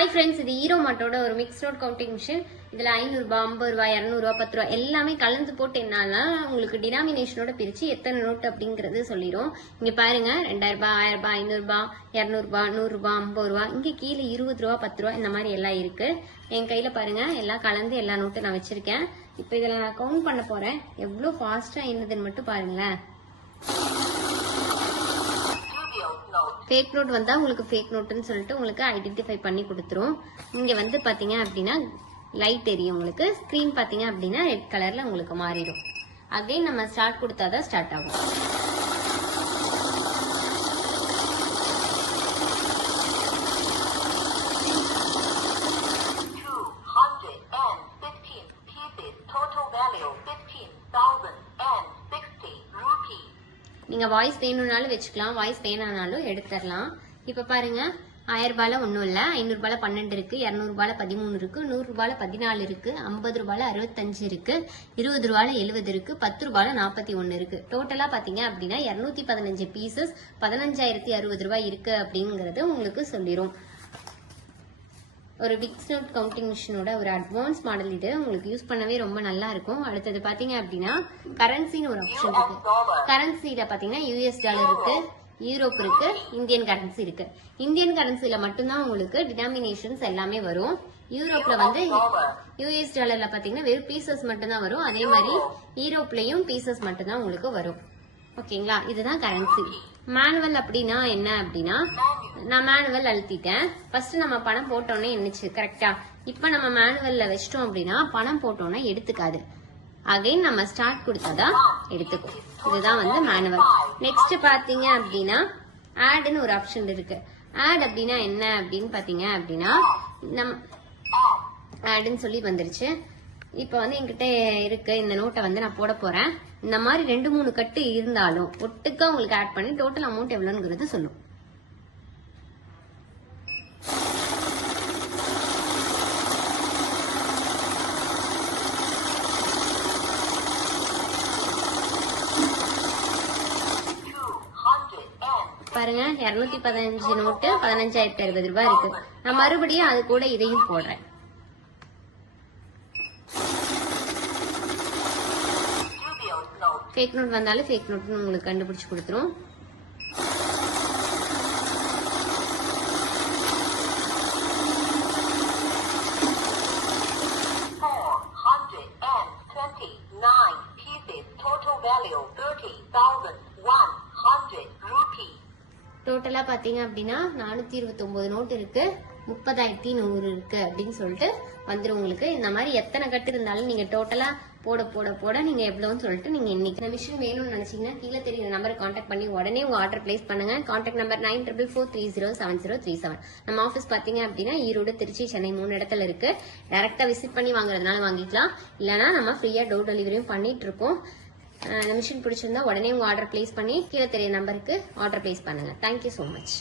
Hi friends, இது hero மாட்டோட ஒரு மிக்ஸ் நோட் கவுண்டிங் மிஷின். இதில் 500 ரூபாய், 50 ரூபாய், 200 ரூபாய், 10 ரூபாய் எல்லாமே கலந்து போட்டு என்னன்னா உங்களுக்கு டினாமினேஷனோட பிரித்து எத்தனை நோட் அப்படிங்கிறது சொல்லிடும். இங்கே பாருங்க, 2000 ரூபாய், 1000 ரூபாய், 500 ரூபாய், 200 ரூபாய், 100 ரூபாய், 50 ரூபாய், இங்கே கீழே 20 ரூபாய், 10 ரூபாய் இந்த மாதிரி எல்லாம் இருக்கு. என் கையில் பாருங்க, எல்லாம் கலந்து எல்லா நோட்டும் நான் வச்சிருக்கேன். இப்போ இதில் நான் கவுண்ட் பண்ண போறேன். எவ்வளோ ஃபாஸ்ட்டாக என்னதுன்னு மட்டும் பாருங்களேன். ஃபேக் நோட் வந்தா உங்களுக்கு ஃபேக் நோட்னு சொல்லிட்டு உங்களுக்கு ஐடென்டிஃபை பண்ணி கொடுத்துரும். இங்க வந்து பாத்தீங்க அப்படின்னா லைட் எரியும். உங்களுக்கு ஸ்கிரீன் பாத்தீங்க அப்படின்னா ரெட் கலர்ல உங்களுக்கு மாறிடும். அகைன் நம்ம ஸ்டார்ட் கொடுத்தாதான் ஸ்டார்ட் ஆகும். நீங்க வாய்ஸ் வேணும்னாலும் வச்சுக்கலாம், வாய்ஸ் வேணானாலும் எடுத்துடலாம். இப்ப பாருங்க, 1000 ரூபாயில ஒன்றும் இல்லை, 500 ரூபாயில 12 இருக்கு, 200 ரூபாயில 13 இருக்கு, 100 ரூபாயில 14 இருக்கு, 50 ரூபாயில 65 இருக்கு, 20 ரூபாயில 70 இருக்கு, 10 ரூபாயில 41 இருக்கு. டோட்டலா பாத்தீங்க அப்படின்னா 215 பீசஸ் 15,060 ரூபாய் இருக்கு அப்படிங்கறது உங்களுக்கு சொல்லிடும். ஒரு மிக்ஸ் நோட் கவுண்டிங் மிஷினோட ஒரு அட்வான்ஸ் மாடல் இது. உங்களுக்கு யூஸ் பண்ணவே ரொம்ப நல்லா இருக்கும். அடுத்தது பாத்தீங்க அப்படின்னா கரன்சின்னு ஒரு ஆப்ஷன் இருக்கு. கரன்சில பாத்தீங்கன்னா யூஎஸ் டாலர் இருக்கு, யூரோப் இருக்கு, இந்தியன் கரன்சி இருக்கு. இந்தியன் கரன்சில மட்டும்தான் உங்களுக்கு டினாமினேஷன்ஸ் எல்லாமே வரும். யூரோப்ல வந்து யூஎஸ் டாலர்ல பாத்தீங்கன்னா வெறும் பீசஸ் மட்டும்தான் வரும். அதே மாதிரி யூரோப்லயும் பீசஸ் மட்டும்தான் உங்களுக்கு வரும். ஓகேங்களா, இதுதான் கரன்சி. மேனுவல் அப்படின்னா என்ன அப்படின்னா, நான் மேனுவல் அழுத்திட்டேன். ஃபர்ஸ்ட் நம்ம பணம் போட்டோன்னே என்னச்சு கரெக்டா. இப்ப நம்ம மேனுவல்ல வச்சிட்டோம் அப்படின்னா பணம் போட்டோம்னா எடுத்துக்காது. அகைன் நம்ம ஸ்டார்ட் கொடுத்தாதான் எடுத்துக்கும். இதுதான் வந்து மேனுவல். நெக்ஸ்ட் பாத்தீங்க அப்படின்னா ஆட்னு ஒரு ஆப்ஷன் இருக்கு. ஆட் அப்படின்னா என்ன அப்படின்னு பாத்தீங்க அப்படின்னா, நம்ம ஆடுன்னு சொல்லி வந்துருச்சு. இப்ப வந்து என்கிட்ட இருக்கு இந்த நோட்டை வந்து நான் போட போறேன். இந்த மாதிரி 2-3 கட்டு இருந்தாலும் ஒட்டுக்கா உங்களுக்கு ஆட் பண்ணி டோட்டல் அமௌண்ட் எவ்வளவுங்கிறது சொல்லும். பாருங்க, 215 நோட்டு 15,060 ரூபாய் இருக்கு. நான் மறுபடியும் அது கூட இதையும் போடுறேன். ஃபேக் நோட் வந்தாலும் ஃபேக் நோட்னு உங்களுக்கு கண்டுபிடிச்சு கொடுத்துரும். டோட்டலா பாத்தீங்க அப்படின்னா 429 நோட் இருக்கு, 30,100 இருக்கு அப்படின்னு சொல்லிட்டு வந்துடும் உங்களுக்கு. இந்த மாதிரி எத்தனை கட்டு இருந்தாலும் நீங்க டோட்டலா போட போட போட நீங்க எவ்வளவுன்னு சொல்லிட்டு நீங்க இன்னைக்கு இந்த மிஷின் வேணும்னு நினைச்சீங்கன்னா கீழே தெரியுற நம்பரை கான்டாக்ட் பண்ணி உடனே உங்க ஆர்டர் பிளேஸ் பண்ணுங்க. Contact number 9443070737. நம்ம ஆஃபீஸ் பாத்தீங்க அப்படின்னா ஈரோடு, திருச்சி, சென்னை 3 இடத்துல இருக்கு. டைரக்டா விசிட் பண்ணி வாங்குறதுனால வாங்கிக்கலாம், இல்லைன்னா நம்ம ஃப்ரீயா டோர் டெலிவரியும் பண்ணிட்டு இருக்கோம். இந்த மிஷின் பிடிச்சிருந்தா உடனே உங்க ஆர்டர் பிளேஸ் பண்ணி கீழே தெரிய நம்பருக்கு ஆர்டர் பிளேஸ் பண்ணுங்க. Thank you so much.